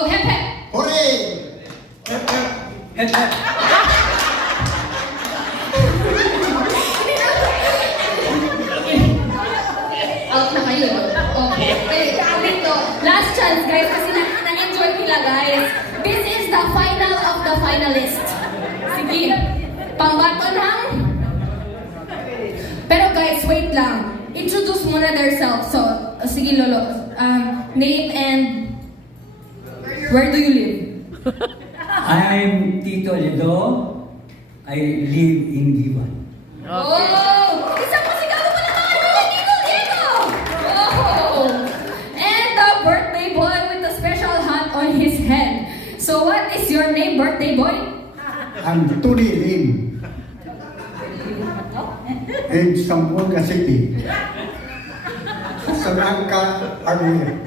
go. Hep hep. Hooray! Head. Out na kayo. Okay. Dito. Last chance, guys, kasi na-enjoy nila, guys. This is the final of the finalist. Sige. Pambato lang. Pero guys, wait lang. Introduce muna themselves. So, sige, Lolo. Name and where do you live? I'm Tito Ledo. I live in Divan. Oh! Isang musikalo pa naman! Dito, dito! Oh! And the birthday boy with a special hat on his head. So what is your name, birthday boy? I'm Tony Lim. In Zamboanga City. Sa Blanca, Armenia.